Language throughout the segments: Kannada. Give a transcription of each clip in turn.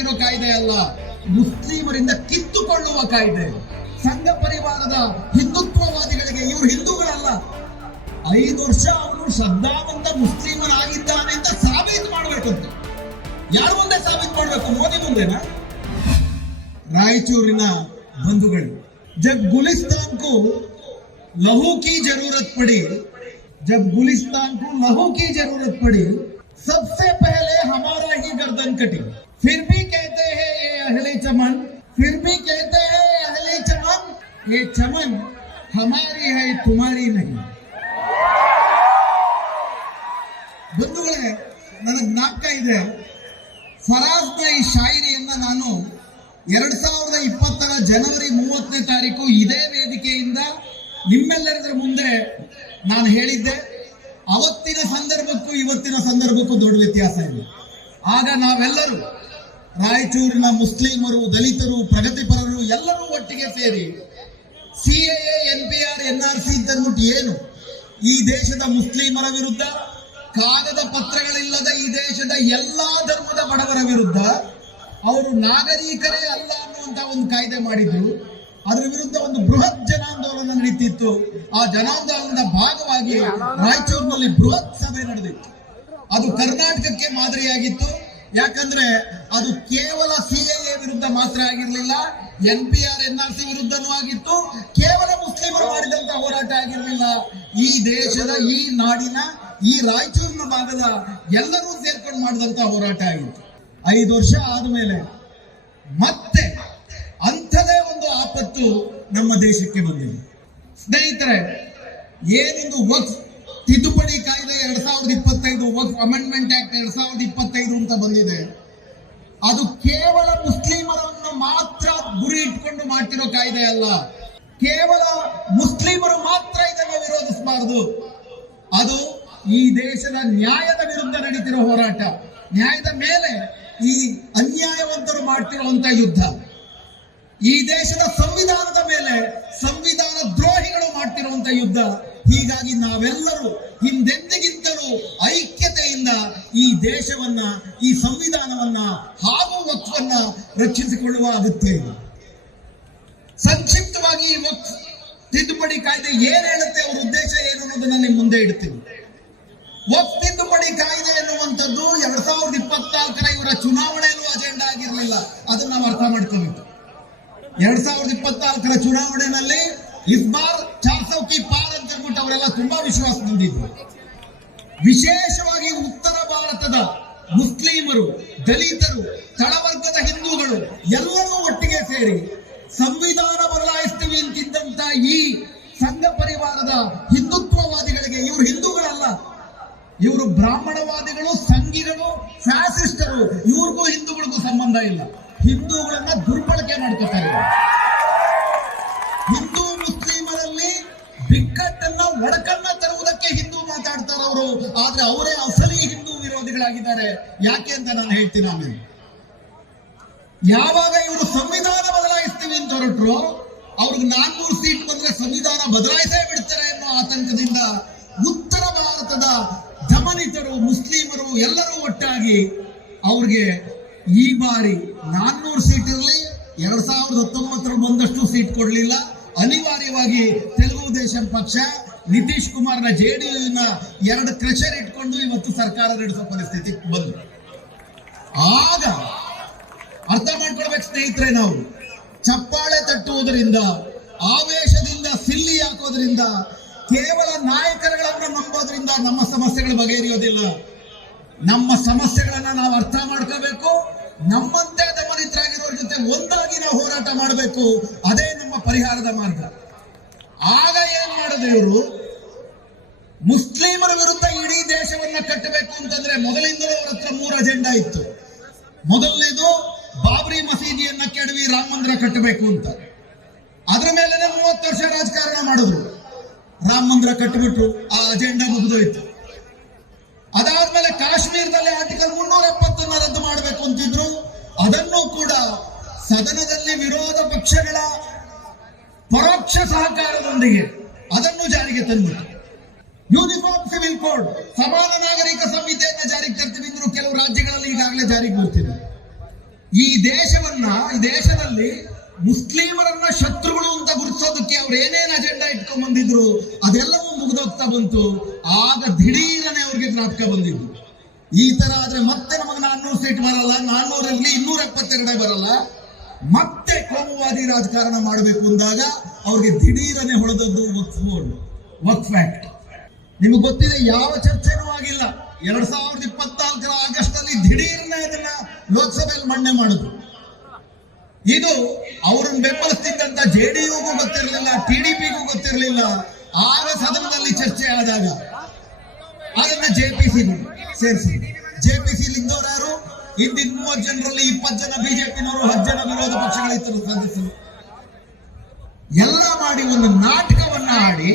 ಮಾಡ್ತಿರೋ ಕಾಯ್ದೆ ಅಲ್ಲ, ಮುಸ್ಲಿಮರಿಂದ ಕಿತ್ತುಕೊಳ್ಳುವ ಕಾಯ್ದೆ. ಸಂಘ ಪರಿವಾರದ ಹಿಂದುತ್ವವಾದಿಗಳಿಗೆ ಇವರು ಹಿಂದೂಗಳಲ್ಲ, 5 ವರ್ಷ ಅವನು ಶ್ರದ್ಧಾವಂತ ಮುಸ್ಲಿಮನಾಗಿದ್ದಾನೆ ಅಂತ ಸಾಬೀತು ಮಾಡಬೇಕಂತ. ಯಾರ ಮುಂದೆ ಸಾಬೀತು ಮಾಡಬೇಕು? ಮೋದಿ ಮುಂದೆನಾ? ರಾಯಚೂರಿನ ಬಂಧುಗಳು, ಜಬ್ ಗುಲಿಸ್ತಾನ್ को लहू की जरूरत पड़ी, जब गुलिस्तान को लहू की जरूरत पड़ी, सबसे पहले हमारा ही गर्दन कटी. फिर भी कहते हैं ये अहले चमन, फिर भी कहते हैं ये अहले चमन, ये चमन हमारी है तुम्हारी नहीं. ಬಂಧುಗಳೇ, ನನಗೆ ಜ್ಞಾಪಕ ಇದೆ, ಫರಾಜ್ನ ಈ ಶಾಯರಿಯನ್ನ ನಾನು 2020 ಜನವರಿ 30ನೇ ತಾರೀಕು ಇದೇ ವೇದಿಕೆಯಿಂದ ನಿಮ್ಮೆಲ್ಲರ ಮುಂದೆ ನಾನು ಹೇಳಿದ್ದೆ. ಅವತ್ತಿನ ಸಂದರ್ಭಕ್ಕೂ ಇವತ್ತಿನ ಸಂದರ್ಭಕ್ಕೂ ದೊಡ್ಡ ವ್ಯತ್ಯಾಸ ಇದೆ. ಆಗ ನಾವೆಲ್ಲರೂ ರಾಯಚೂರಿನ ಮುಸ್ಲಿಮರು, ದಲಿತರು, ಪ್ರಗತಿಪರರು ಎಲ್ಲರೂ ಒಟ್ಟಿಗೆ ಸೇರಿ CAA, NPR, NRC ಅಂತಂದ್ಬಿಟ್ಟು ಏನು ಈ ದೇಶದ ಮುಸ್ಲಿಮರ ವಿರುದ್ಧ, ಕಾಗದ ಪತ್ರಗಳಿಲ್ಲದ ಈ ದೇಶದ ಎಲ್ಲಾ ಧರ್ಮದ ಬಡವರ ವಿರುದ್ಧ, ಅವರು ನಾಗರಿಕರೇ ಅಲ್ಲ ಅನ್ನುವಂತ ಒಂದು ಕಾಯ್ದೆ ಮಾಡಿದ್ರು. ಅದರ ವಿರುದ್ಧ ಒಂದು ಬೃಹತ್ ಜನಾಂದೋಲನ ನಡೀತಿತ್ತು. ಆ ಜನಾಂದೋಲನದ ಭಾಗವಾಗಿ ರಾಯಚೂರಿನಲ್ಲಿ ಬೃಹತ್ ಸಭೆ ನಡೆದಿತ್ತು. ಅದು ಕರ್ನಾಟಕಕ್ಕೆ ಮಾದರಿಯಾಗಿತ್ತು. ಯಾಕಂದ್ರೆ ಅದು ಕೇವಲ CAA ವಿರುದ್ಧ ಮಾತ್ರ ಆಗಿರ್ಲಿಲ್ಲ, NPR, NRC ವಿರುದ್ಧನೂ ಆಗಿತ್ತು. ಕೇವಲ ಮುಸ್ಲಿಮರು ಮಾಡಿದಂತ ಹೋರಾಟ ಆಗಿರ್ಲಿಲ್ಲ. ಈ ದೇಶದ, ಈ ನಾಡಿನ, ಈ ರಾಯಚೂರಿನ ಭಾಗದ ಎಲ್ಲರೂ ಸೇರ್ಕೊಂಡು ಮಾಡಿದಂತ ಹೋರಾಟ ಆಗಿತ್ತು. 5 ವರ್ಷ ಆದ್ಮೇಲೆ ಮತ್ತೆ ಅಂಥದೇ ಒಂದು ಆಪತ್ತು ನಮ್ಮ ದೇಶಕ್ಕೆ ಬಂದಿದೆ. ಸ್ನೇಹಿತರೆ, ಏನೊಂದು ವಕ್ಫ್ ತಿದ್ದುಪಡಿ ಕಾಯ್ದೆ 2025, ವಕ್ಫ್ ಅಮೆಂಡ್ಮೆಂಟ್ ಆಕ್ಟ್ 2025 ಅಂತ ಬಂದಿದೆ, ಅದು ಕೇವಲ ಮುಸ್ಲಿಮರನ್ನು ಮಾತ್ರ ಗುರಿ ಇಟ್ಕೊಂಡು ಮಾಡ್ತಿರೋ ಕಾಯ್ದೆ ಅಲ್ಲ. ಕೇವಲ ಮುಸ್ಲಿಮರು ಮಾತ್ರ ಇದನ್ನು ವಿರೋಧಿಸಬಾರದು. ಅದು ಈ ದೇಶದ ನ್ಯಾಯದ ವಿರುದ್ಧ ನಡೀತಿರೋ ಹೋರಾಟ, ನ್ಯಾಯದ ಮೇಲೆ ಈ ಅನ್ಯಾಯವಂತರು ಮಾಡ್ತಿರುವಂತ ಯುದ್ಧ, ಈ ದೇಶದ ಸಂವಿಧಾನದ ಮೇಲೆ ಸಂವಿಧಾನ ದ್ರೋಹಿಗಳು ಮಾಡ್ತಿರುವಂತ ಯುದ್ಧ. ಹೀಗಾಗಿ ನಾವೆಲ್ಲರೂ ಹಿಂದೆಂದಿಗಿಂತಲೂ ಐಕ್ಯತೆಯಿಂದ ಈ ದೇಶವನ್ನ, ಈ ಸಂವಿಧಾನವನ್ನ ಹಾಗೂ ವಕ್ಫನ್ನ ರಕ್ಷಿಸಿಕೊಳ್ಳುವ ಅಗತ್ಯ ಇದೆ. ಸಂಕ್ಷಿಪ್ತವಾಗಿ ಈ ವಕ್ಫ್ ತಿದ್ದುಪಡಿ ಕಾಯ್ದೆ ಏನ್ ಹೇಳುತ್ತೆ, ಅವರ ಉದ್ದೇಶ ಏನು ಅನ್ನೋದನ್ನ ನಿಮ್ಮ ಮುಂದೆ ಇಡ್ತೀವಿ. ವಕ್ಫ್ ತಿದ್ದುಪಡಿ ಕಾಯ್ದೆ ಎನ್ನುವಂಥದ್ದು 2024 ಇವರ ಚುನಾವಣೆಯಲ್ಲೂ ಅಜೆಂಡಾ ಆಗಿರಲಿಲ್ಲ. ಅದನ್ನ ನಾವು ಅರ್ಥ ಮಾಡ್ಕೋಬೇಕು. 2024 ಚುನಾವಣೆಯಲ್ಲಿ ಇಸ್ ಬಾರ್ 400 ಕಿ ಪಾರ್ ಅಂತ ಹೇಳ್ಬಿಟ್ಟು ಅವರೆಲ್ಲ ತುಂಬಾ ವಿಶ್ವಾಸ ಹೊಂದಿದ್ರು. ವಿಶೇಷವಾಗಿ ಉತ್ತರ ಭಾರತದ ಮುಸ್ಲಿಮರು, ದಲಿತರು, ತಳವರ್ಗದ ಹಿಂದೂಗಳು ಎಲ್ಲರೂ ಒಟ್ಟಿಗೆ ಸೇರಿ ಸಂವಿಧಾನ ಬದಲಾಯಿಸ್ತೀವಿ ಅಂತಿದ್ದಂತ ಈ ಸಂಘ ಪರಿವಾರದ ಹಿಂದುತ್ವವಾದಿಗಳಿಗೆ, ಇವರು ಹಿಂದೂಗಳಲ್ಲ, ಇವರು ಬ್ರಾಹ್ಮಣವಾದಿಗಳು, ಸಂಘಿಗಳು, ಫ್ಯಾಸಿಸ್ಟರು, ಇವ್ರಿಗೂ ಹಿಂದೂಗಳಿಗೂ ಸಂಬಂಧ ಇಲ್ಲ. ಹಿಂದೂಗಳನ್ನ ದುರ್ಬಳಕೆ ಮಾಡ್ಕೊತಾರೆ. ಹಿಂದೂ ಮುಸ್ಲಿಮರಲ್ಲಿ ಬಿಕ್ಕಟ್ಟನ್ನ, ಒಡಕನ್ನ ತರುವುದಕ್ಕೆ ಹಿಂದೂ ಮಾತಾಡ್ತಾರೆ ಅವರು. ಆದ್ರೆ ಅವರೇ ಅಸಲಿ ಹಿಂದೂ ವಿರೋಧಿಗಳಾಗಿದ್ದಾರೆ. ಯಾಕೆ ಅಂತ ನಾನು ಹೇಳ್ತೀನಿ ಆಮೇಲೆ. ಯಾವಾಗ ಇವರು ಸಂವಿಧಾನ ಬದಲಾಯಿಸ್ತೀವಿ ಅಂತ ಹೊರಟ್ರು, ಅವ್ರಿಗೆ 400 ಸೀಟ್ ಬಂದ್ರೆ ಸಂವಿಧಾನ ಬದಲಾಯಿಸೇ ಬಿಡ್ತಾರೆ ಅನ್ನೋ ಆತಂಕದಿಂದ ಉತ್ತರ ಭಾರತದ ದಮನಿತರು, ಮುಸ್ಲಿಮರು ಎಲ್ಲರೂ ಒಟ್ಟಾಗಿ ಅವ್ರಿಗೆ ಈ ಬಾರಿ 400 ಸೀಟ್ ಇರಲಿ, 2019 ಬಂದಷ್ಟು ಸೀಟ್ ಕೊಡ್ಲಿಲ್ಲ. ಅನಿವಾರ್ಯವಾಗಿ ತೆಲುಗು ದೇಶಂ ಪಕ್ಷ ನಿತೀಶ್ ಕುಮಾರ್ನ JDU-ನ 2 ಕ್ರಷರ್ ಇಟ್ಕೊಂಡು ಇವತ್ತು ಸರ್ಕಾರ ನಡೆಸೋ ಪರಿಸ್ಥಿತಿ ಬಂದು. ಆಗ ಅರ್ಥ ಮಾಡ್ಕೊಳ್ಬೇಕು ಸ್ನೇಹಿತರೆ, ನಾವು ಚಪ್ಪಾಳೆ ತಟ್ಟುವುದರಿಂದ, ಆವೇಶದಿಂದ ಸಿಲ್ಲಿ ಹಾಕೋದ್ರಿಂದ, ಕೇವಲ ನಾಯಕರುಗಳನ್ನು ನಂಬೋದ್ರಿಂದ ನಮ್ಮ ಸಮಸ್ಯೆಗಳು ಬಗೆಹರಿಯೋದಿಲ್ಲ. ನಮ್ಮ ಸಮಸ್ಯೆಗಳನ್ನ ನಾವು ಅರ್ಥ ಮಾಡ್ಕೋಬೇಕು. ನಮ್ಮಂತೆ ದಮನಿತರಾಗಿರೋರ ಜೊತೆ ಒಂದಾಗಿ ನಾವು ಹೋರಾಟ ಮಾಡಬೇಕು. ಅದೇ ನಮ್ಮ ಪರಿಹಾರದ ಮಾರ್ಗ. ಆಗ ಏನ್ ಮಾಡಿದ್ರು ಇವರು, ಮುಸ್ಲಿಮರ ವಿರುದ್ಧ ಇಡೀ ದೇಶವನ್ನ ಕಟ್ಟಬೇಕು ಅಂತಂದ್ರೆ ಮೊದಲಿಂದಲೂ ಅವರ ಹತ್ರ 3 ಅಜೆಂಡಾ ಇತ್ತು. ಮೊದಲನೇದು ಬಾಬ್ರಿ ಮಸೀದಿಯನ್ನ ಕೆಡವಿ ರಾಮ ಮಂದಿರ ಕಟ್ಟಬೇಕು ಅಂತ. ಅದ್ರ ಮೇಲೆ 30 ವರ್ಷ ರಾಜಕಾರಣ ಮಾಡಿದ್ರು. ರಾಮ ಮಂದಿರ ಕಟ್ಟಿಬಿಟ್ರು, ಆ ಅಜೆಂಡಾ ಮುಗಿದೋಯ್ತು. ಅದಾದ್ಮೇಲೆ ಕಾಶ್ಮೀರದಲ್ಲಿ ಆರ್ಟಿಕಲ್ 370 ರದ್ದು ಮಾಡಬೇಕು ಅಂತಿದ್ರು. ಅದನ್ನು ಕೂಡ ಸದನದಲ್ಲಿ ವಿರೋಧ ಪಕ್ಷಗಳ ಪರೋಕ್ಷ ಸಹಕಾರದೊಂದಿಗೆ ಅದನ್ನು ಜಾರಿಗೆ ತಂದಿತ್ತು. ಯೂನಿಫಾರ್ಮ್ ಸಿವಿಲ್ ಕೋಡ್, ಸಮಾನ ನಾಗರಿಕ ಸಂಹಿತೆಯನ್ನ ಜಾರಿಗೆ ತರ್ತೀವಿ ಅಂದ್ರು. ಕೆಲವು ರಾಜ್ಯಗಳಲ್ಲಿ ಈಗಾಗಲೇ ಜಾರಿಗೆ ಬರ್ತಿದೆ. ಈ ದೇಶದಲ್ಲಿ ಮುಸ್ಲಿಮರನ್ನ ಶತ್ರುಗಳು ಅಂತ ಗುರುತಿಸೋದಕ್ಕೆ ಅವ್ರು ಏನೇನು ಅಜೆಂಡಾ ಇಟ್ಕೊಂಡ್ ಬಂದಿದ್ರು ಅದೆಲ್ಲವೂ ಮುಗಿದೋಗ್ತಾ ಬಂತು. ಆಗ ದಿಢೀರನೆ ಅವ್ರಿಗೆ ಜ್ಞಾಪಕ ಬಂದಿದ್ದು, ಈ ತರ ಆದ್ರೆ ಮತ್ತೆ ನಮಗೆ 400 ಸೀಟ್ ಬರಲ್ಲ, 400 ಇರ್ಲಿ 272 ಬರಲ್ಲ, ಮತ್ತೆ ಕೋಮುವಾದಿ ರಾಜಕಾರಣ ಮಾಡಬೇಕು ಅಂದಾಗ ಅವ್ರಿಗೆ ದಿಢೀರನೆ ಹೊಳೆದದ್ದು ವಕ್ಫ್ ಆಕ್ಟ್. ನಿಮಗೆ ಗೊತ್ತಿದೆ, ಯಾವ ಚರ್ಚೆನೂ ಆಗಿಲ್ಲ. 2024 ಆಗಸ್ಟ್ ಅಲ್ಲಿ ದಿಢೀರ್ನೆ ಅದನ್ನ ಲೋಕಸಭೆಯಲ್ಲಿ ಮಂಡನೆ ಮಾಡಿದ್ರು. ಇದು ಅವರನ್ನು ಬೆಂಬಲಿಸ್ತಿದ್ದಂತ ಜೆಡಿಯುಗೂ ಗೊತ್ತಿರಲಿಲ್ಲ, ಟಿಡಿಪಿಗೂ ಗೊತ್ತಿರಲಿಲ್ಲ. ಆಗ ಸದನದಲ್ಲಿ ಚರ್ಚೆ ಆದಾಗ ಅದನ್ನ ಜೆಪಿಸಿ ಸೇರಿಸಿ, ಜೆಪಿಸಿ ಇದ್ದವರು ಯಾರು? ಹಿಂದಿನ 30 ಜನರಲ್ಲಿ 20 ಜನ ಬಿಜೆಪಿನವರು, 10 ಜನ ವಿರೋಧ ಪಕ್ಷಗಳಿದ್ದರು ಸದಸ್ಯರು. ಎಲ್ಲ ಮಾಡಿ ಒಂದು ನಾಟಕವನ್ನ ಆಡಿ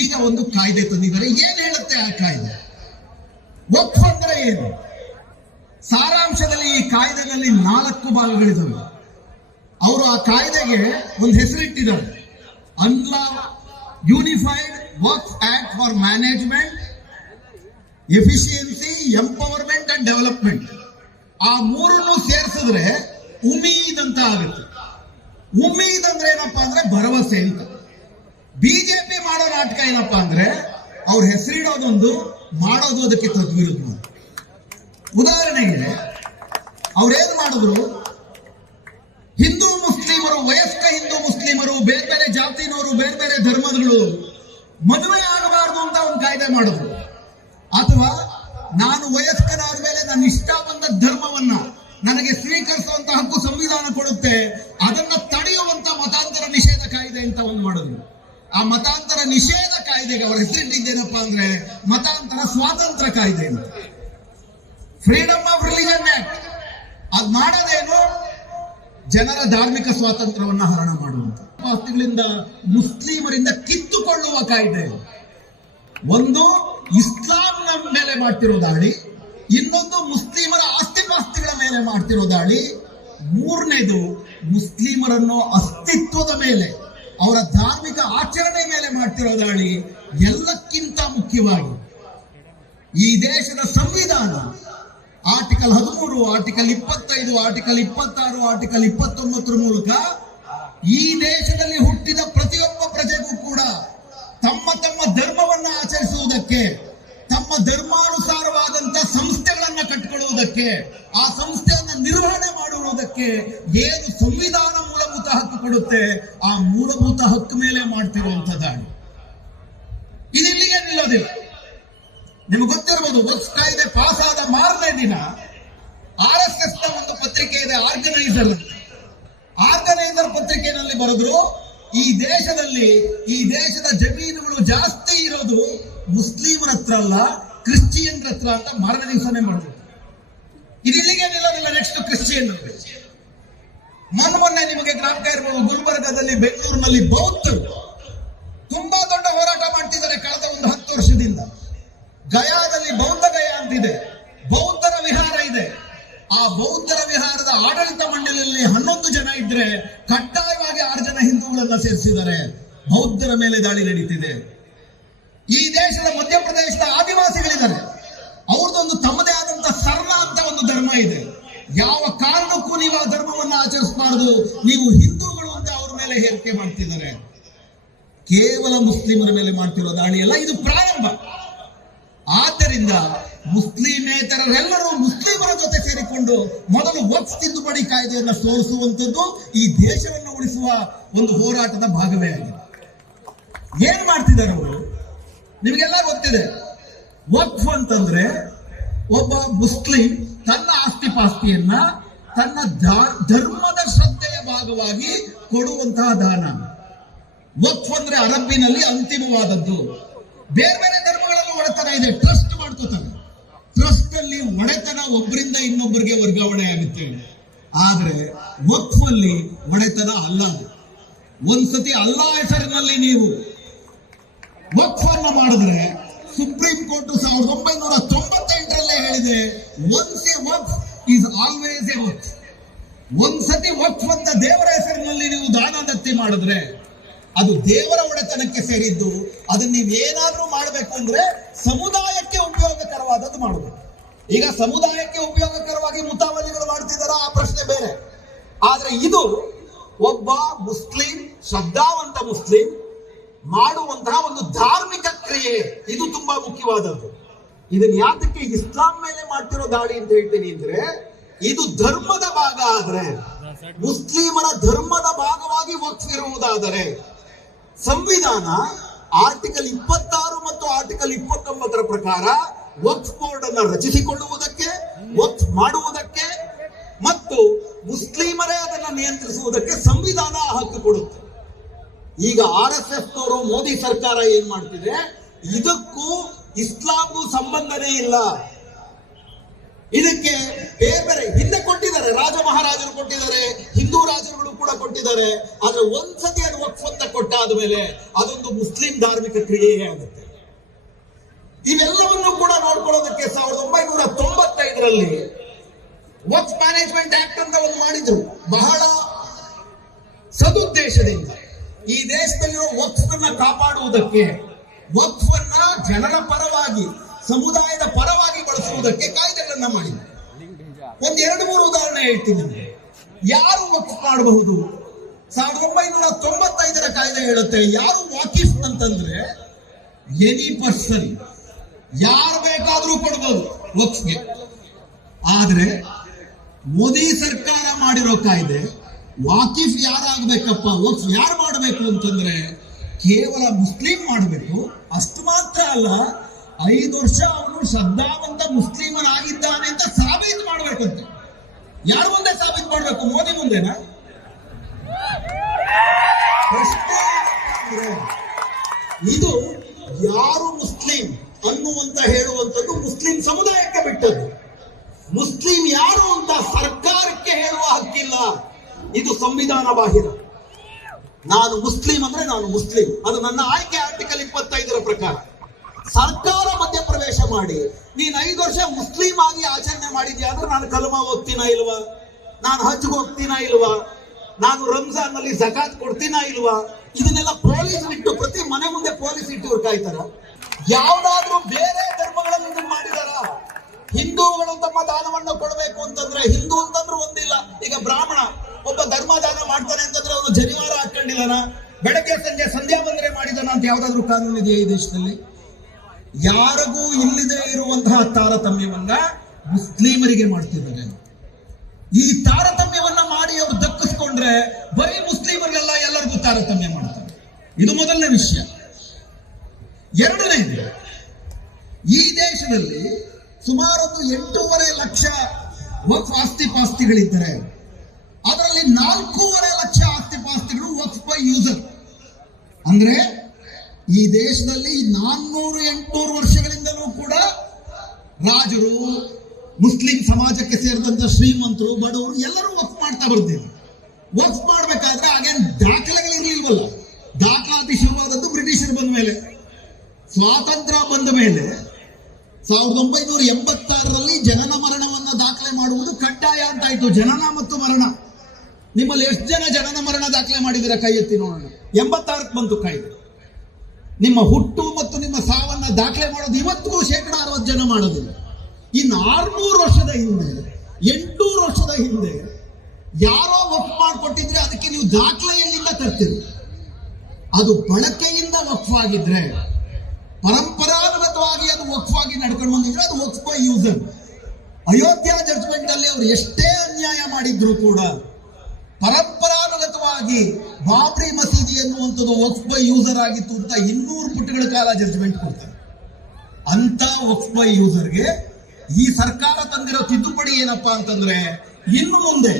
ಈಗ ಒಂದು ಕಾಯ್ದೆ ತಂದಿದ್ದಾರೆ. ಏನ್ ಹೇಳುತ್ತೆ ಆ ಕಾಯ್ದೆ? ವಕ್ಫ್ ಅಂದ್ರೆ ಏನು? ಸಾರಾಂಶದಲ್ಲಿ ಈ ಕಾಯ್ದೆನಲ್ಲಿ 4 ಭಾಗಗಳಿದ್ದಾವೆ. ಅವರು ಆ ಕಾಯ್ದೆಗೆ ಒಂದು ಹೆಸರಿಟ್ಟಿದ್ದಾರೆ, unified Waqf act for management, efficiency, empowerment and development. ಆ ಮೂರನ್ನು ಸೇರಿಸಿದ್ರೆ ಉಮೀದ್ ಅಂತ ಆಗುತ್ತೆ. ಉಮೀದ್ ಅಂದ್ರೆ ಏನಪ್ಪಾ ಅಂದ್ರೆ ಭರವಸೆ ಅಂತ. ಬಿಜೆಪಿ ಮಾಡೋ ನಾಟಕ ಏನಪ್ಪಾ ಅಂದ್ರೆ ಅವ್ರ ಹೆಸರಿಡೋದೊಂದು, ಮಾಡೋದು ಅದಕ್ಕೆ ತದ್ವಿರುದ್ಧ. ಉದಾಹರಣೆಗೆ ಅವ್ರೇನು ಮಾಡಿದ್ರು, ಹಿಂದೂ ಮುಸ್ಲಿಮರು, ವಯಸ್ಕ ಹಿಂದೂ ಮುಸ್ಲಿಮರು, ಬೇರೆ ಬೇರೆ ಜಾತಿನವರು, ಬೇರೆ ಬೇರೆ ಧರ್ಮಗಳು ಮದುವೆ ಆಗಬಾರದು ಅಂತ ಒಂದು ಕಾಯ್ದೆ ಮಾಡಿದ್ರು. ಅಥವಾ ನಾನು ವಯಸ್ಕನಾದ ಮೇಲೆ ನನ್ನ ಇಷ್ಟ ಬಂದ ಧರ್ಮವನ್ನ ನನಗೆ ಸ್ವೀಕರಿಸುವಂತ ಹಕ್ಕು ಸಂವಿಧಾನ ಕೊಡುತ್ತೆ, ಅದನ್ನ ತಡೆಯುವಂತ ಮತಾಂತರ ನಿಷೇಧ ಕಾಯ್ದೆ ಅಂತ ಒಂದು ಮಾಡಿದ್ರು. ಆ ಮತಾಂತರ ನಿಷೇಧ ಕಾಯ್ದೆಗೆ ಅವರ ಹೆಸರಿಟ್ಟಿದ್ದೇನಪ್ಪಾ ಅಂದ್ರೆ ಮತಾಂತರ ಸ್ವಾತಂತ್ರ್ಯ ಕಾಯ್ದೆ ಅಂತ, ಫ್ರೀಡಮ್ ಆಫ್ ರಿಲಿಜನ್ ಆಕ್ಟ್. ಅದ್ ಮಾಡೋದೇನು? ಜನರ ಧಾರ್ಮಿಕ ಸ್ವಾತಂತ್ರ್ಯವನ್ನ ಹರಣ ಮಾಡುವಂತ ಆಸ್ತಿಗಳಿಂದ ಮುಸ್ಲಿಮರಿಂದ ಕಿತ್ತುಕೊಳ್ಳುವ ಕಾಯ್ದೆ. ಒಂದು ಇಸ್ಲಾಂನ ಮೇಲೆ ಮಾಡ್ತಿರೋ ದಾಳಿ, ಇನ್ನೊಂದು ಮುಸ್ಲಿಮರ ಆಸ್ತಿಪಾಸ್ತಿಗಳ ಮೇಲೆ ಮಾಡ್ತಿರೋ ದಾಳಿ, ಮೂರನೇದು ಮುಸ್ಲಿಮರನ್ನು ಅಸ್ತಿತ್ವದ ಮೇಲೆ, ಅವರ ಧಾರ್ಮಿಕ ಆಚರಣೆ ಮೇಲೆ ಮಾಡ್ತಿರೋ ದಾಳಿ. ಎಲ್ಲಕ್ಕಿಂತ ಮುಖ್ಯವಾಗಿ ಈ ದೇಶದ ಸಂವಿಧಾನ ಆರ್ಟಿಕಲ್ 13, ಆರ್ಟಿಕಲ್ 25, ಆರ್ಟಿಕಲ್ 26, ಆರ್ಟಿಕಲ್ 29 ಮೂಲಕ ಈ ದೇಶದಲ್ಲಿ ಹುಟ್ಟಿದ ಪ್ರತಿಯೊಬ್ಬ ಪ್ರಜೆಗೂ ಕೂಡ ತಮ್ಮ ತಮ್ಮ ಧರ್ಮವನ್ನ ಆಚರಿಸುವುದಕ್ಕೆ, ತಮ್ಮ ಧರ್ಮಾನುಸಾರವಾದಂತ ಸಂಸ್ಥೆಗಳನ್ನ ಕಟ್ಟಿಕೊಳ್ಳುವುದಕ್ಕೆ, ಆ ಸಂಸ್ಥೆಯನ್ನ ನಿರ್ವಹಣೆ ಮಾಡುವುದಕ್ಕೆ ಏನು ಸಂವಿಧಾನ ಮೂಲಭೂತ ಹಕ್ಕು ಕೊಡುತ್ತೆ, ಆ ಮೂಲಭೂತ ಹಕ್ಕು ಮೇಲೆ ಮಾಡ್ತಿರುವಂತ ದಾಳಿ. ಇದಿಲ್ಲಿಗೆ ನಿಲ್ಲೋದಿಲ್ಲ. ನಿಮಗೆ ಗೊತ್ತಿರಬಹುದು, ವಕ್ಫ್ ಕಾಯ್ದೆ ಪಾಸ್ ಆದ ಮಾರನೇ ದಿನ RSS ನ ಒಂದು ಪತ್ರಿಕೆ ಇದೆ, ಆರ್ಗನೈಸರ್ ಪತ್ರಿಕೆಯಲ್ಲಿ ಬರೆದ್ರು, ಈ ದೇಶದ ಜಮೀನುಗಳು ಜಾಸ್ತಿ ಇರೋದು ಮುಸ್ಲಿಮರ ಹತ್ರ ಅಲ್ಲ, ಕ್ರಿಶ್ಚಿಯನ್ರ ಹತ್ರ ಅಂತ ಮಾರನೇ ದಿವಸನೇ ಮಾಡಿದ್ರು. ಇದಿಲ್ಲಿಗೆ ನಿಲ್ಲೋದಿಲ್ಲ. Next Christian. ಮೊನ್ನೆ ನಿಮಗೆ ಜ್ಞಾಪಕ ಇರಬಹುದು, ಗುಲ್ಬರ್ಗದಲ್ಲಿ, ಬೆಂಗಳೂರಿನಲ್ಲಿ ಬೌದ್ಧರು ತುಂಬಾ ದೊಡ್ಡ ಹೋರಾಟ ಮಾಡ್ತಿದ್ದಾರೆ ಕಳೆದ ಒಂದು 10 ವರ್ಷದಿಂದ. ಗಯಾದಲ್ಲಿ ಬೌದ್ಧ ಗಯಾ ಅಂತಿದೆ, ಬೌದ್ಧರ ವಿಹಾರ ಇದೆ. ಆ ಬೌದ್ಧರ ವಿಹಾರದ ಆಡಳಿತ ಮಂಡಳಿಯಲ್ಲಿ 11 ಜನ ಇದ್ರೆ ಕಡ್ಡಾಯವಾಗಿ 6 ಜನ ಹಿಂದೂಗಳನ್ನ ಸೇರಿಸಿದ್ದಾರೆ. ಬೌದ್ಧರ ಮೇಲೆ ದಾಳಿ ನಡೀತಿದೆ. ಈ ದೇಶದ ಮಧ್ಯಪ್ರದೇಶದ ಆದಿವಾಸಿಗಳಿದ್ದಾರೆ, ಅವ್ರದ್ದೊಂದು ತಮ್ಮದೇ ಆದಂತ ಸರ್ನ ಅಂತ ಒಂದು ಧರ್ಮ ಇದೆ. ಯಾವ ಕಾರಣಕ್ಕೂ ನೀವು ಆ ಧರ್ಮವನ್ನ ಆಚರಿಸಬಾರದು, ನೀವು ಹಿಂದೂಗಳು ಅಂತ ಅವ್ರ ಮೇಲೆ ಹೇರಿಕೆ ಮಾಡ್ತಿದ್ದಾರೆ. ಕೇವಲ ಮುಸ್ಲಿಮರ ಮೇಲೆ ಮಾಡ್ತಿರೋ ದಾಳಿ ಅಲ್ಲ, ಇದು ಪ್ರಾರಂಭ. ಆದ್ದರಿಂದ ಮುಸ್ಲಿಮೇತರರೆಲ್ಲರೂ ಮುಸ್ಲಿಮರ ಜೊತೆ ಸೇರಿಕೊಂಡು ಮೊದಲು ವಕ್ಫ್ ತಿದ್ದುಪಡಿ ಕಾಯ್ದೆಯನ್ನು ಸೋಲಿಸುವಂತದ್ದು ಈ ದೇಶವನ್ನು ಉಳಿಸುವ ಒಂದು ಹೋರಾಟದ ಭಾಗವೇ ಆಗಿದೆ. ಏನ್ ಮಾಡ್ತಿದ್ದಾರೆ ಅವರು? ನಿಮಗೆಲ್ಲ ಗೊತ್ತಿದೆ, ವಕ್ಫ್ ಅಂತಂದ್ರೆ ಒಬ್ಬ ಮುಸ್ಲಿಂ ತನ್ನ ಆಸ್ತಿಪಾಸ್ತಿಯನ್ನ ತನ್ನ ಧರ್ಮದ ಶ್ರದ್ಧೆಯ ಭಾಗವಾಗಿ ಕೊಡುವಂತಹ ದಾನ. ವಕ್ಫ್ ಅಂದ್ರೆ ಅರಬ್ಬಿನಲ್ಲಿ ಅಂತಿಮವಾದದ್ದು. ಬೇರೆ ಬೇರೆ ಧರ್ಮಗಳಲ್ಲೂ ಒಡೆತನ ಇದೆ, ಟ್ರಸ್ಟ್ ಮಾಡ್ಕೋತಾರೆ. ಟ್ರಸ್ಟ್ ಅಲ್ಲಿ ಒಡೆತನ ಒಬ್ಬರಿಂದ ಇನ್ನೊಬ್ಬರಿಗೆ ವರ್ಗಾವಣೆ ಆಗುತ್ತೆ. ಆದ್ರೆ ವಕ್ಫ್ ಅಲ್ಲಿ ಒಡೆತನ ಅಲ್ಲ. ಒಂದ್ಸತಿ ಅಲ್ಲಾ ಹೆಸರಿನಲ್ಲಿ ನೀವು ವಕ್ಫ್ ಅನ್ನ ಮಾಡಿದ್ರೆ, ಸುಪ್ರೀಂ ಕೋರ್ಟ್ 1998ರಲ್ಲೇ ಹೇಳಿದೆ, once a Waqf is always a Waqf. ಒಂದ್ಸತಿ ವಕ್ಫ್ ಅಂತ ದೇವರ ಹೆಸರಿನಲ್ಲಿ ನೀವು ದಾನ ದತ್ತಿ ಮಾಡಿದ್ರೆ ಅದು ದೇವರ ಒಡೆತನಕ್ಕೆ ಸೇರಿದ್ದು. ಅದನ್ನ ನೀವೇನಾದ್ರೂ ಮಾಡಬೇಕು ಅಂದ್ರೆ ಸಮುದಾಯಕ್ಕೆ ಉಪಯೋಗಕರವಾದದ್ದು ಮಾಡಬೇಕು. ಈಗ ಸಮುದಾಯಕ್ಕೆ ಉಪಯೋಗಕರವಾಗಿ ಮುತಾವಲ್ಲಿಗಳು ಮಾಡ್ತಿದಾರ ಆ ಪ್ರಶ್ನೆ ಬೇರೆ. ಆದ್ರೆ ಇದು ಒಬ್ಬ ಮುಸ್ಲಿಂ, ಶ್ರದ್ಧಾವಂತ ಮುಸ್ಲಿಂ ಮಾಡುವಂತಹ ಒಂದು ಧಾರ್ಮಿಕ ಕ್ರಿಯೆ. ಇದು ತುಂಬಾ ಮುಖ್ಯವಾದದ್ದು. ಇದನ್ನ ಯಾತಕ್ಕೆ ಇಸ್ಲಾಂ ಮೇಲೆ ಮಾಡ್ತಿರೋ ದಾಳಿ ಅಂತ ಹೇಳ್ತೀನಿ ಅಂದ್ರೆ, ಇದು ಧರ್ಮದ ಭಾಗ ಆದ್ರೆ, ಮುಸ್ಲಿಮರ ಧರ್ಮದ ಭಾಗವಾಗಿ ವಕ್ಫ್ ಇರುವುದಾದರೆ ಸಂವಿಧಾನ ಆರ್ಟಿಕಲ್ 26 ಮತ್ತು ಆರ್ಟಿಕಲ್ 29 ಪ್ರಕಾರ ವಕ್ಫ್ ಬೋರ್ಡ್ ಅನ್ನು ರಚಿಸಿಕೊಳ್ಳುವುದಕ್ಕೆ, ವಕ್ಫ್ ಮಾಡುವುದಕ್ಕೆ ಮತ್ತು ಮುಸ್ಲಿಮರೇ ಅದನ್ನು ನಿಯಂತ್ರಿಸುವುದಕ್ಕೆ ಸಂವಿಧಾನ ಹಕ್ಕು ಕೊಡುತ್ತೆ. ಈಗ RSS ನವರು, ಮೋದಿ ಸರ್ಕಾರ ಏನ್ ಮಾಡ್ತಿದೆ, ಇದಕ್ಕೂ ಇಸ್ಲಾಂಗೂ ಸಂಬಂಧನೇ ಇಲ್ಲ. ಇದಕ್ಕೆ ಬೇರೆ ಬೇರೆ ಹಿಂದೆ ಕೊಟ್ಟಿದ್ದಾರೆ, ರಾಜ ಮಹಾರಾಜರು ಕೊಟ್ಟಿದ್ದಾರೆ, ಹಿಂದೂ ರಾಜರುಗಳು ಕೂಡ ಕೊಟ್ಟಿದ್ದಾರೆ. ಆದ್ರೆ ಒಂದ್ಸತಿ ಅದು ವಕ್ಫ್ ಅಂತ ಕೊಟ್ಟಾದ ಮೇಲೆ ಅದೊಂದು ಮುಸ್ಲಿಂ ಧಾರ್ಮಿಕ ಕ್ರಿಯೆಯೇ ಆಗುತ್ತೆ. ಇವೆಲ್ಲವನ್ನು ಕೂಡ ನೋಡ್ಕೊಳ್ಳೋದಕ್ಕೆ 1995ರಲ್ಲಿ ವಕ್ಫ್ ಮ್ಯಾನೇಜ್ಮೆಂಟ್ ಆಕ್ಟ್ ಅಂತ ಒಂದು ಮಾಡಿದ್ರು, ಬಹಳ ಸದುದ್ದೇಶದಿಂದ. ಈ ದೇಶದಲ್ಲಿರೋ ವಕ್ಫ್ ಅನ್ನ ಕಾಪಾಡುವುದಕ್ಕೆ, ವಕ್ಫ್ ಅನ್ನ ಜನರ ಪರವಾಗಿ, ಸಮುದಾಯದ ಪರವಾಗಿ ಬಳಸುವುದಕ್ಕೆ ಕಾಯ್ದೆಗಳನ್ನ ಮಾಡಿದ್ರು. ಒಂದ್ 2-3 ಉದಾಹರಣೆ ಹೇಳ್ತೀನಿ ನಿಮಗೆ. ಯಾರು ವಕ್ಫ್ ಮಾಡಬಹುದು? 1995ರ ಕಾಯ್ದೆ ಹೇಳುತ್ತೆ, ಯಾರು ವಾಕಿಫ್ ಅಂತಂದ್ರೆ ಎನಿ ಪರ್ಸನ್, ಯಾರು ಬೇಕಾದ್ರೂ ಕೊಡಬಹುದು ವಕ್ಫ್ಗೆ. ಆದ್ರೆ ಮೋದಿ ಸರ್ಕಾರ ಮಾಡಿರೋ ಕಾಯ್ದೆ, ವಾಕಿಫ್ ಯಾರಾಗಬೇಕಪ್ಪ, ವಕ್ಫ್ ಯಾರು ಮಾಡಬೇಕು ಅಂತಂದ್ರೆ ಕೇವಲ ಮುಸ್ಲಿಂ ಮಾಡಬೇಕು. ಅಷ್ಟು ಮಾತ್ರ ಅಲ್ಲ, 5 ವರ್ಷ ಅವನು ಶ್ರದ್ಧಾವಂತ ಮುಸ್ಲಿಮನಾಗಿದ್ದಾನೆ ಅಂತ ಸಾಬೀತು ಮಾಡಬೇಕಂತೆ. ಯಾರ ಮುಂದೆ ಸಾಬೀತು ಮಾಡಬೇಕು? ಮೋದಿ ಮುಂದೆನಾ? ಪ್ರಶ್ನೆ ಇದು ಯಾರು ಮುಸ್ಲಿಂ ಅನ್ನುವಂತ ಹೇಳುವಂಥದ್ದು ಮುಸ್ಲಿಂ ಸಮುದಾಯಕ್ಕೆ ಬಿಟ್ಟದ್ದು. ಮುಸ್ಲಿಂ ಯಾರು ಅಂತ ಸರ್ಕಾರಕ್ಕೆ ಹೇಳುವ ಹಕ್ಕಿಲ್ಲ. ಇದು ಸಂವಿಧಾನ ಬಾಹಿರ. ನಾನು ಮುಸ್ಲಿಂ ಅಂದ್ರೆ ನಾನು ಮುಸ್ಲಿಂ, ಅದು ನನ್ನ ಆಯ್ಕೆ. ಆರ್ಟಿಕಲ್ 25ರ ಪ್ರಕಾರ ಸರ್ಕಾರ ಮಧ್ಯಪ್ರವೇಶ ಮಾಡಿ ನೀನ್ 5 ವರ್ಷ ಮುಸ್ಲಿಂ ಆಗಿ ಆಚರಣೆ ಮಾಡಿದ್ಯಾ ಅಂದ್ರೆ ನಾನು ಕಲಮಾ ಓದ್ತೀನಾ ಇಲ್ವಾ, ನಾನು ಹಜ್ಗೆ ಹೋಗ್ತೀನಾ ಇಲ್ವಾ, ನಾನು ರಂಜಾನ್ ನಲ್ಲಿ ಜಕಾತ್ ಕೊಡ್ತೀನಾ ಇಲ್ವಾ, ಇದನ್ನೆಲ್ಲ ಪೊಲೀಸ್ ಇಟ್ಟು, ಪ್ರತಿ ಮನೆ ಮುಂದೆ ಪೊಲೀಸ್ ಇಟ್ಟು ಇವ್ರು ಕಾಯ್ತಾರ. ಯಾವ್ದಾದ್ರೂ ಬೇರೆ ಧರ್ಮಗಳಲ್ಲಿ ಇದನ್ನ ಮಾಡಿದಾರ? ಹಿಂದೂಗಳು ತಮ್ಮ ದಾನವನ್ನು ಕೊಡಬೇಕು ಅಂತಂದ್ರೆ, ಹಿಂದೂ ಅಂತಂದ್ರೆ ಒಂದಿಲ್ಲ. ಈಗ ಬ್ರಾಹ್ಮಣ ಒಬ್ಬ ಧರ್ಮ ದಾನ ಮಾಡ್ತಾನೆ ಅಂತಂದ್ರೆ ಅವನು ಜನಿವಾರ ಹಾಕೊಂಡಿದಾನ, ಬೆಳಗ್ಗೆ ಸಂಜೆ ಸಂಧ್ಯಾ ಬಂದರೆ ಮಾಡಿದಾನ ಅಂತ ಯಾವ್ದಾದ್ರು ಕಾನೂನು ಇದೆಯಾ ಈ ದೇಶದಲ್ಲಿ? ಯಾರಿಗೂ ಇಲ್ಲದೆ ಇರುವಂತಹ ತಾರತಮ್ಯವನ್ನ ಮುಸ್ಲಿಮರಿಗೆ ಮಾಡ್ತಿದ್ದಾರೆ. ಈ ತಾರತಮ್ಯವನ್ನ ಮಾಡಿ ಅವರು ದಕ್ಕಿಸ್ಕೊಂಡ್ರೆ ಬರೀ ಮುಸ್ಲಿಮರಿಗೆಲ್ಲ ಎಲ್ಲರಿಗೂ ತಾರತಮ್ಯ ಮಾಡ್ತಾರೆ. ಇದು ಮೊದಲನೇ ವಿಷಯ. ಎರಡನೇದು, ಈ ದೇಶದಲ್ಲಿ ಸುಮಾರು 8.5 ಲಕ್ಷ ವಕ್ಫ್ ಆಸ್ತಿಪಾಸ್ತಿಗಳಿದ್ದರೆ ಅದರಲ್ಲಿ 4.5 ಲಕ್ಷ ಆಸ್ತಿಪಾಸ್ತಿಗಳು ವಕ್ಫ್ ಬೈ ಯೂಸರ್. ಅಂದ್ರೆ ಈ ದೇಶದಲ್ಲಿ 400-800 ವರ್ಷಗಳಿಂದಲೂ ಕೂಡ ರಾಜರು, ಮುಸ್ಲಿಂ ಸಮಾಜಕ್ಕೆ ಸೇರಿದಂತ ಶ್ರೀಮಂತರು, ಬಡವರು ಎಲ್ಲರೂ ವಕ್ಫ್ ಮಾಡ್ತಾ ಬರ್ತಿದ್ರು. ವಕ್ಫ್ ಮಾಡ್ಬೇಕಾದ್ರೆ ಹಾಗೇನು ದಾಖಲೆಗಳಿರ್ಲಿಲ್ವಲ್ಲ. ದಾಖಲಾತಿ ಶುರುವಾದದ್ದು ಬ್ರಿಟಿಷರು ಬಂದ ಮೇಲೆ. ಸ್ವಾತಂತ್ರ್ಯ ಬಂದ ಮೇಲೆ 1986ರಲ್ಲಿ ಜನನ ಮರಣವನ್ನ ದಾಖಲೆ ಮಾಡುವುದು ಕಡ್ಡಾಯ ಅಂತಾಯ್ತು. ಜನನ ಮತ್ತು ಮರಣ. ನಿಮ್ಮಲ್ಲಿ ಎಷ್ಟು ಜನ ಜನನ ಮರಣ ದಾಖಲೆ ಮಾಡಿದಿರ? ಕೈ ಎತ್ತಿ ನೋಡೋಣ. 86ಕ್ಕೆ ಬಂತು ಕಾಯ್ದೆ. ನಿಮ್ಮ ಹುಟ್ಟು ಮತ್ತು ನಿಮ್ಮ ಸಾವನ್ನ ದಾಖಲೆ ಮಾಡೋದು ಇವತ್ತಿಗೂ 60% ಜನ ಮಾಡೋದಿಲ್ಲ. ಇನ್ನು 600 ವರ್ಷದ ಹಿಂದೆ, 800 ವರ್ಷದ ಹಿಂದೆ ಯಾರೋ ವಕ್ಫ್ ಮಾಡಿಕೊಟ್ಟಿದ್ರೆ ಅದಕ್ಕೆ ನೀವು ದಾಖಲೆ ಎಲ್ಲಿಂದ ತರ್ತೀರಿ? ಅದು ಬಳಕೆಯಿಂದ ವಕ್ಫ್ ಆಗಿದ್ರೆ, ಪರಂಪರಾಗತವಾಗಿ ಅದು ವಕ್ಫ್ ಆಗಿ ನಡ್ಕೊಂಡು ಬಂದಿದ್ರೆ ಅದು ವಕ್ಫ್ ಬೈ ಯೂಸರ್. ಅಯೋಧ್ಯ ಜಡ್ಜ್ಮೆಂಟ್ ಅಲ್ಲಿ ಅವರು ಎಷ್ಟೇ ಅನ್ಯಾಯ ಮಾಡಿದ್ರು ಕೂಡ ಪರಂಪರಾಗತವಾಗಿ ಬಾಬ್ರಿ ಮಸೀದಿ ಎನ್ನುವಂಥದ್ದು ವಕ್ಫ್ ಬೈ ಯೂಸರ್ ಆಗಿತ್ತು ಅಂತ 200 ಪುಟಗಳ ಕಾಲ ಜಡ್ಜ್ಮೆಂಟ್ ಕೊಡ್ತಾರೆ. ಅಂತ ವಕ್ಫ್ ಬೈ ಯೂಸರ್ಗೆ ಈ ಸರ್ಕಾರ ತಂದಿರೋ ತಿದ್ದುಪಡಿ ಏನಪ್ಪಾ ಅಂತಂದ್ರೆ, ಇನ್ನು ಮುಂದೆ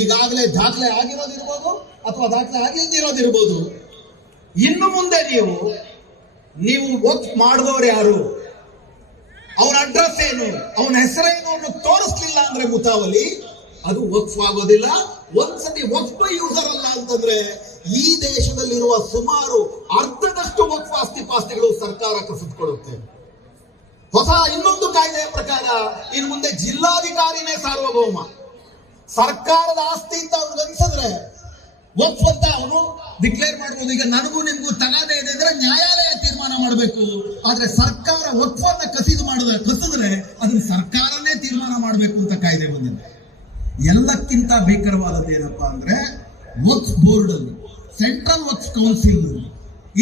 ಈಗಾಗಲೇ ದಾಖಲೆ ಆಗಿರೋದಿರ್ಬೋದು ಅಥವಾ ದಾಖಲೆ ಆಗಿಲ್ದಿರೋದಿರ್ಬೋದು, ಇನ್ನು ಮುಂದೆ ನೀವು ವಕ್ಫ್ ಮಾಡಿದವರು ಯಾರು, ಅವನ ಅಡ್ರೆಸ್ ಏನು, ಅವನ ಹೆಸರೇನು ಅನ್ನೋ ತೋರಿಸ್ಲಿಲ್ಲ ಅಂದ್ರೆ ಮುತಾವಲಿ, ಅದು ವಕ್ಫ್ ಆಗೋದಿಲ್ಲ. ಒಂದ್ಸತಿ ವಕ್ಫ್ ಬೈ ಯೂಸರ್ ಅಲ್ಲ ಅಂತಂದ್ರೆ ಈ ದೇಶದಲ್ಲಿರುವ ಸುಮಾರು ಅರ್ಧದಷ್ಟು ವಕ್ಫ್ ಆಸ್ತಿಪಾಸ್ತಿಗಳು ಸರ್ಕಾರ ಕಸಿದುಕೊಳ್ಳುತ್ತೆ. ಹೊಸ ಇನ್ನೊಂದು ಕಾಯ್ದೆಯ ಪ್ರಕಾರ ಇನ್ನು ಮುಂದೆ ಜಿಲ್ಲಾಧಿಕಾರಿನೇ ಸಾರ್ವಭೌಮ. ಸರ್ಕಾರದ ಆಸ್ತಿ ಅಂತ ಅವ್ರಿಗೆ ಅನ್ಸಿದ್ರೆ ವಕ್ಫ್ ಅಂತ ಅವನು ಡಿಕ್ಲೇರ್ ಮಾಡಬಹುದು. ಈಗ ನನಗೂ ನಿಮ್ಗೂ ತಗಾದೆ ಇದೆ ಅಂದ್ರೆ ನ್ಯಾಯಾಲಯ ತೀರ್ಮಾನ ಮಾಡಬೇಕು. ಆದ್ರೆ ಸರ್ಕಾರ ವಕ್ಫನ್ನ ಕಸಿದ್ರೆ ಅದನ್ನ ಸರ್ಕಾರನೇ ತೀರ್ಮಾನ ಮಾಡಬೇಕು ಅಂತ ಕಾಯ್ದೆ ಬಂದಿದೆ. ಎಲ್ಲಕ್ಕಿಂತ ಭೀಕರವಾದದ್ದು ಏನಪ್ಪಾ ಅಂದ್ರೆ ವಕ್ಫ್ ಬೋರ್ಡ್ ಅಲ್ಲಿ, ಸೆಂಟ್ರಲ್ ವಕ್ಫ್ ಕೌನ್ಸಿಲ್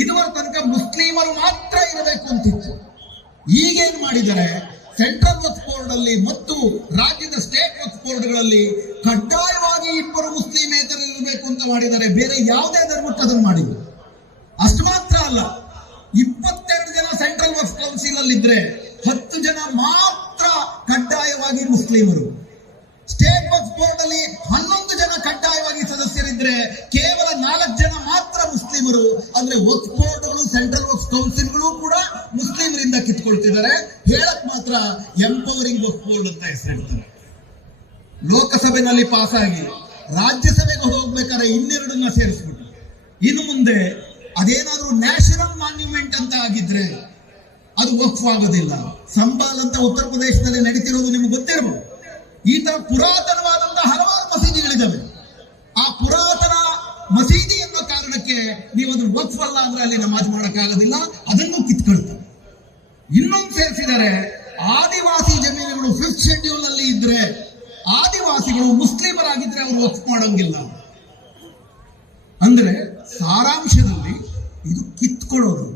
ಇದುವರ ತನಕ ಮುಸ್ಲಿಮರು ಮಾತ್ರ ಇರಬೇಕು ಅಂತಿತ್ತು. ಈಗೇನ್ ಮಾಡಿದರೆ ಸೆಂಟ್ರಲ್ ವಕ್ಫ್ ಬೋರ್ಡ್ ಅಲ್ಲಿ ಮತ್ತು ರಾಜ್ಯದ ಸ್ಟೇಟ್ ವಕ್ಫ್ ಬೋರ್ಡ್ಗಳಲ್ಲಿ ಕಡ್ಡಾಯವಾಗಿ ಇಬ್ಬರು ಮುಸ್ಲಿಮೇತರು ಇರಬೇಕು ಅಂತ ಮಾಡಿದ್ದಾರೆ. ಬೇರೆ ಯಾವುದೇ ಧರ್ಮಕ್ಕೆ ಅದನ್ನು ಮಾಡಿದ್ರು. ಅಷ್ಟು ಮಾತ್ರ ಅಲ್ಲ, 22 ಜನ ಸೆಂಟ್ರಲ್ ವಕ್ಫ್ ಕೌನ್ಸಿಲ್ ಅಲ್ಲಿ ಇದ್ರೆ 10 ಜನ ಮಾತ್ರ ಕಡ್ಡಾಯವಾಗಿ ಮುಸ್ಲಿಮರು. ಸ್ಟೇಟ್ ವಕ್ಫ್ ಬೋರ್ಡ್ ಅಲ್ಲಿ 11 ಜನ ಕಡ್ಡಾಯವಾಗಿ ಸದಸ್ಯರಿದ್ರೆ ಕೇವಲ 4 ಜನ ಮಾತ್ರ ಮುಸ್ಲಿಮರು. ಅಂದ್ರೆ ವಕ್ಫ್ ಬೋರ್ಡ್ಗಳು ಸೆಂಟ್ರಲ್ ವಕ್ಫ್ ಕೌನ್ಸಿಲ್ಗಳು ಕೂಡ ಮುಸ್ಲಿಮರಿಂದ ಕಿತ್ಕೊಳ್ತಿದ್ದಾರೆ. ಹೇಳಕ್ ಮಾತ್ರ ಎಂಪವರಿಂಗ್ ವಕ್ಫ್ ಬೋರ್ಡ್ ಅಂತ ಹೆಸರಿಡ್ತಾರೆ. ಲೋಕಸಭೆನಲ್ಲಿ ಪಾಸ್ ಆಗಿ ರಾಜ್ಯಸಭೆಗೆ ಹೋಗ್ಬೇಕಾದ್ರೆ 2 ಸೇರಿಸ್ಬಿಟ್ಟು ಇನ್ನು ಮುಂದೆ ಅದೇನಾದ್ರೂ ನ್ಯಾಷನಲ್ ಮಾನ್ಯುಮೆಂಟ್ ಅಂತ ಆಗಿದ್ರೆ ಅದು ವಕ್ಫ್ ಆಗೋದಿಲ್ಲ. ಸಂಬಾಲ್ ಅಂತ ಉತ್ತರ ಪ್ರದೇಶದಲ್ಲಿ ನಡೀತಿರೋದು ನಿಮ್ಗೆ ಗೊತ್ತಿರಬಹುದು. ಈ ತರ ಪುರಾತನವಾದಂತಹ ಹಲವಾರು ಮಸೀದಿಗಳಿದ್ದಾವೆ. ಆ ಪುರಾತನ ಮಸೀದಿ ಅನ್ನೋ ಕಾರಣಕ್ಕೆ ನೀವು ಅದನ್ನು ವಕ್ಫ್ ಅಲ್ಲ ಅಂದ್ರೆ ಅಲ್ಲಿ ನಮಾಜ್ ಮಾಡಕ್ಕಾಗೋದಿಲ್ಲ, ಅದನ್ನು ಕಿತ್ಕೊಳ್ತಾರೆ. ಇನ್ನೊಂದು ಸೇರಿಸಿದರೆ ಆದಿವಾಸಿ ಜಮೀನುಗಳು 5th ಶೆಡ್ಯೂಲ್ ಅಲ್ಲಿ ಇದ್ರೆ ಆದಿವಾಸಿಗಳು ಮುಸ್ಲಿಮರಾಗಿದ್ರೆ ಅವರು ವಕ್ಫ್ ಮಾಡೋಂಗಿಲ್ಲ. ಅಂದ್ರೆ ಸಾರಾಂಶದಲ್ಲಿ ಇದು ಕಿತ್ಕೊಳ್ಳೋದು,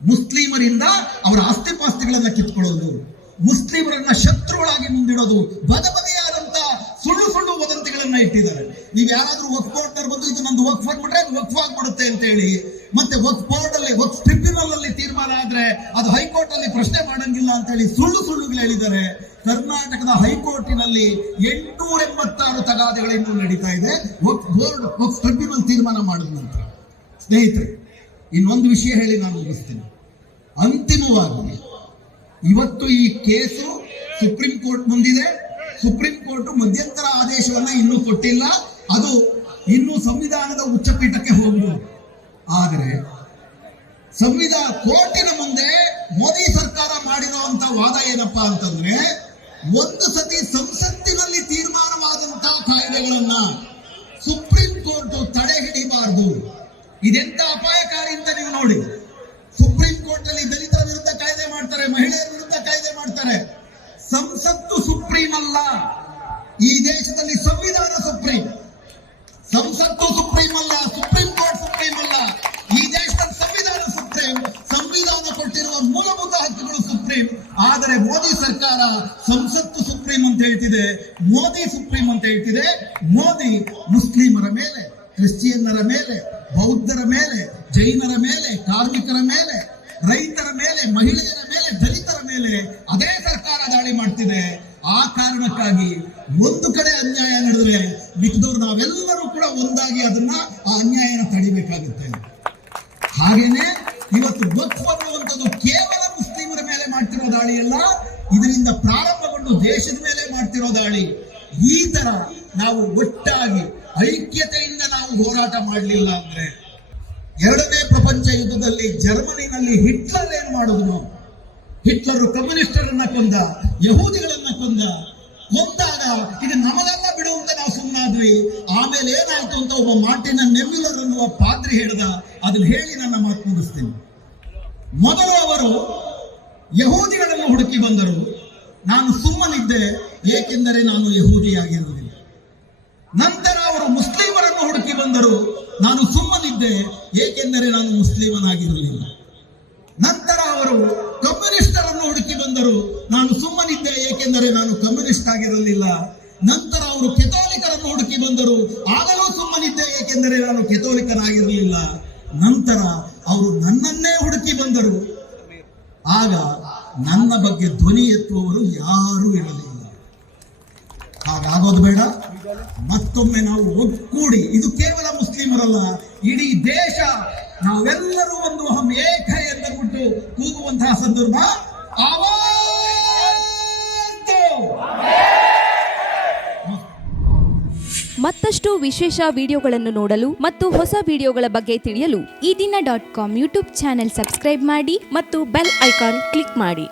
ಮುಸ್ಲಿಮರಿಂದ ಅವರ ಆಸ್ತಿಪಾಸ್ತಿಗಳನ್ನ ಕಿತ್ಕೊಳ್ಳೋದು, ಮುಸ್ಲಿಮರನ್ನ ಶತ್ರುಗಳಾಗಿ ಮುಂದಿಡೋದು, ಬಗೆಯಾದಂತ ಸುಳ್ಳು ವದಂತಿಗಳನ್ನ ಇಟ್ಟಿದ್ದಾರೆ. ನೀವು ಯಾರಾದ್ರೂ ವಕ್ಫ್ ಬೋರ್ಡ್ ಬಂದು ಇದು ನಂದು ವಕ್ಫ್ ಆಗ್ಬಿಟ್ರೆ ಅದು ವಕ್ಫ್ ಆಗ್ಬಿಡುತ್ತೆ ಅಂತ ಹೇಳಿ, ಮತ್ತೆ ವಕ್ಫ್ ಬೋರ್ಡ್ ಅಲ್ಲಿ ವಕ್ಫ್ ಟ್ರಿಬ್ಯುನಲ್ ಅಲ್ಲಿ ತೀರ್ಮಾನ ಆದ್ರೆ ಅದು ಹೈಕೋರ್ಟ್ ಅಲ್ಲಿ ಪ್ರಶ್ನೆ ಮಾಡಂಗಿಲ್ಲ ಅಂತ ಹೇಳಿ ಸುಳ್ಳುಗಳು ಹೇಳಿದ್ದಾರೆ. ಕರ್ನಾಟಕದ ಹೈಕೋರ್ಟಿನಲ್ಲಿ 886 ತಗಾದೆಗಳು ಇನ್ನೂ ನಡೀತಾ ಇದೆ ವಕ್ಫ್ ಬೋರ್ಡ್ ವಕ್ಫ್ ಟ್ರಿಬ್ಯುನಲ್ ತೀರ್ಮಾನ ಮಾಡಿದ ನಂತರ. ಸ್ನೇಹಿತರೆ, ಇನ್ನೊಂದು ವಿಷಯ ಹೇಳಿ ನಾನು ಮುಗಿಸ್ತೇನೆ. ಅಂತಿಮವಾಗಿ ಇವತ್ತು ಈ ಕೇಸು ಸುಪ್ರೀಂ ಕೋರ್ಟ್ ಮುಂದಿದೆ. ಸುಪ್ರೀಂ ಕೋರ್ಟ್ ಮಧ್ಯಂತರ ಆದೇಶವನ್ನ ಇನ್ನೂ ಕೊಟ್ಟಿಲ್ಲ. ಅದು ಇನ್ನೂ ಸಂವಿಧಾನದ ಉಚ್ಚಪೀಠಕ್ಕೆ ಹೋಗಬಹುದು. ಆದರೆ ಕೋರ್ಟಿನ ಮುಂದೆ ಮೋದಿ ಸರ್ಕಾರ ಮಾಡಿರುವಂತ ವಾದ ಏನಪ್ಪಾ ಅಂತಂದ್ರೆ, ಒಂದು ಸತಿ ಸಂಸತ್ತಿನಲ್ಲಿ ತೀರ್ಮಾನವಾದಂತಹ ಕಾಯ್ದೆಗಳನ್ನ ಸುಪ್ರೀಂ ಕೋರ್ಟ್ ತಡೆ ಹಿಡಿಬಾರದು. ಇದೆಂತ ಅಪಾಯಕಾರಿ ಅಂತ ನೀವು ನೋಡಿ. ಸುಪ್ರೀಂ ಕೋರ್ಟ್ ಅಲ್ಲಿ ದಲಿತರ ವಿರುದ್ಧ ಕಾಯ್ದೆ ಮಾಡ್ತಾರೆ, ಮಹಿಳೆಯರ ವಿರುದ್ಧ ಕಾಯ್ದೆ ಮಾಡ್ತಾರೆ. ಸಂಸತ್ತು ಸುಪ್ರೀಂ ಅಲ್ಲ, ಈ ದೇಶದಲ್ಲಿ ಸಂವಿಧಾನ ಸುಪ್ರೀಂ. ಸಂಸತ್ತು ಸುಪ್ರೀಂ ಅಲ್ಲ, ಸುಪ್ರೀಂ ಕೋರ್ಟ್ ಸುಪ್ರೀಂ ಅಲ್ಲ, ಈ ದೇಶದ ಸಂವಿಧಾನ ಸುಪ್ರೀಂ. ಸಂವಿಧಾನ ಕೊಟ್ಟಿರುವ ಮೂಲಭೂತ ಹಕ್ಕುಗಳು ಸುಪ್ರೀಂ. ಆದರೆ ಮೋದಿ ಸರ್ಕಾರ ಸಂಸತ್ತು ಸುಪ್ರೀಂ ಅಂತ ಹೇಳ್ತಿದೆ, ಮೋದಿ ಸುಪ್ರೀಂ ಅಂತ ಹೇಳ್ತಿದೆ. ಮೋದಿ ಮುಸ್ಲಿಮರ ಮೇಲೆ, ಕ್ರಿಶ್ಚಿಯನ್ನರ ಮೇಲೆ, ಬೌದ್ಧರ ಮೇಲೆ, ಜೈನರ ಮೇಲೆ, ಕಾರ್ಮಿಕರ ಮೇಲೆ, ರೈತರ ಮೇಲೆ, ಮಹಿಳೆಯರ ಮೇಲೆ, ದಲಿತರ ಮೇಲೆ ಅದೇ ಸರ್ಕಾರ ದಾಳಿ ಮಾಡ್ತಿದೆ. ಆ ಕಾರಣಕ್ಕಾಗಿ ಒಂದು ಕಡೆ ಅನ್ಯಾಯ ನಡೆದ್ರೆ ಮಿಕ್ಕಿದವರು ನಾವೆಲ್ಲರೂ ಕೂಡ ಒಂದಾಗಿ ಅದನ್ನ ಆ ಅನ್ಯಾಯನ ತಡಿಬೇಕಾಗುತ್ತೆ. ಹಾಗೇನೆ ಇವತ್ತು ವಕ್ಫ್ ಅನ್ನುವಂಥದ್ದು ಕೇವಲ ಮುಸ್ಲಿಮರ ಮೇಲೆ ಮಾಡ್ತಿರೋ ದಾಳಿ ಅಲ್ಲ, ಇದರಿಂದ ಪ್ರಾರಂಭಗೊಂಡು ದೇಶದ ಮೇಲೆ ಮಾಡ್ತಿರೋ ದಾಳಿ. ಈ ತರ ನಾವು ಒಟ್ಟಾಗಿ ಐಕ್ಯತೆಯಿಂದ ನಾವು ಹೋರಾಟ ಮಾಡಲಿಲ್ಲ ಅಂದ್ರೆ, 2ನೇ ಪ್ರಪಂಚ ಯುದ್ಧದಲ್ಲಿ ಜರ್ಮನಿನಲ್ಲಿ ಹಿಟ್ಲರ್ ಏನ್ ಮಾಡಿದ್ರು? ಹಿಟ್ಲರ್ ಕಮ್ಯುನಿಸ್ಟರನ್ನ ಕೊಂದ, ಯಹೂದಿಗಳನ್ನ ಕೊಂದಾಗ ಇದು ನಮಗೆಲ್ಲ ಬಿಡುವಂತ ನಾವು ಸುಮ್ಮನಾದ್ವಿ. ಆಮೇಲೆ ಏನಾಯ್ತು ಅಂತ ಒಬ್ಬ ಮಾರ್ಟಿನ್ ನೆವ್ಯುಲರ್ ಅನ್ನುವ ಪಾದ್ರಿ ಹೇಳಿದ. ಅದನ್ನ ಹೇಳಿ ನನ್ನ ಮಾತು ಮುಗಿಸ್ತೀನಿ. ಮೊದಲು ಅವರು ಯಹೂದಿಗಳನ್ನು ಹುಡುಕಿ ಬಂದರು. ನಾನು ಸುಮ್ಮನಿದ್ದೆ, ಏಕೆಂದರೆ ನಾನು ಯಹೂದಿಯಾಗಿರಲಿಲ್ಲ. ನಂತರ ಅವರು ಮುಸ್ಲಿಮರನ್ನು ಹುಡುಕಿ ಬಂದರು. ನಾನು ಸುಮ್ಮನಿದ್ದೆ, ಏಕೆಂದರೆ ನಾನು ಮುಸ್ಲಿಮನಾಗಿರಲಿಲ್ಲ. ನಂತರ ಅವರು ಕಮ್ಯುನಿಸ್ಟರನ್ನು ಹುಡುಕಿ ಬಂದರು. ನಾನು ಸುಮ್ಮನಿದ್ದೆ, ಏಕೆಂದರೆ ನಾನು ಕಮ್ಯುನಿಸ್ಟ್ ಆಗಿರಲಿಲ್ಲ. ನಂತರ ಅವರು ಕೆಥೋಲಿಕರನ್ನು ಹುಡುಕಿ ಬಂದರು. ಆಗಲೂ ಸುಮ್ಮನಿದ್ದೆ, ಏಕೆಂದರೆ ನಾನು ಕೆಥೋಲಿಕನಾಗಿರಲಿಲ್ಲ. ನಂತರ ಅವರು ನನ್ನನ್ನೇ ಹುಡುಕಿ ಬಂದರು. ಆಗ ನನ್ನ ಬಗ್ಗೆ ಧ್ವನಿ ಎತ್ತುವವರು ಯಾರೂ ಇರಲಿಲ್ಲ. ಹಾಗಾಗೋದು ಬೇಡ. ಮತ್ತೊಮ್ಮೆ ನಾವು ಒಗ್ಗೂಡಿ, ಇದು ಕೇವಲ ಮುಸ್ಲಿಮರಲ್ಲ, ಇಡೀ ದೇಶ ನಾವೆಲ್ಲರೂ ಒಂದು ಹಮ್ ಏಕ ಎಂದುಬಿಟ್ಟು ಕೂಗುವಂತಹ ಸಂದರ್ಭ. ಮತ್ತಷ್ಟು ವಿಶೇಷ ವಿಡಿಯೋಗಳನ್ನು ನೋಡಲು ಮತ್ತು ಹೊಸ ವಿಡಿಯೋಗಳ ಬಗ್ಗೆ ತಿಳಿಯಲು ಈ ದಿನ .com ಯೂಟ್ಯೂಬ್ ಚಾನೆಲ್ ಸಬ್ಸ್ಕ್ರೈಬ್ ಮಾಡಿ ಮತ್ತು ಬೆಲ್ ಐಕಾನ್ ಕ್ಲಿಕ್ ಮಾಡಿ.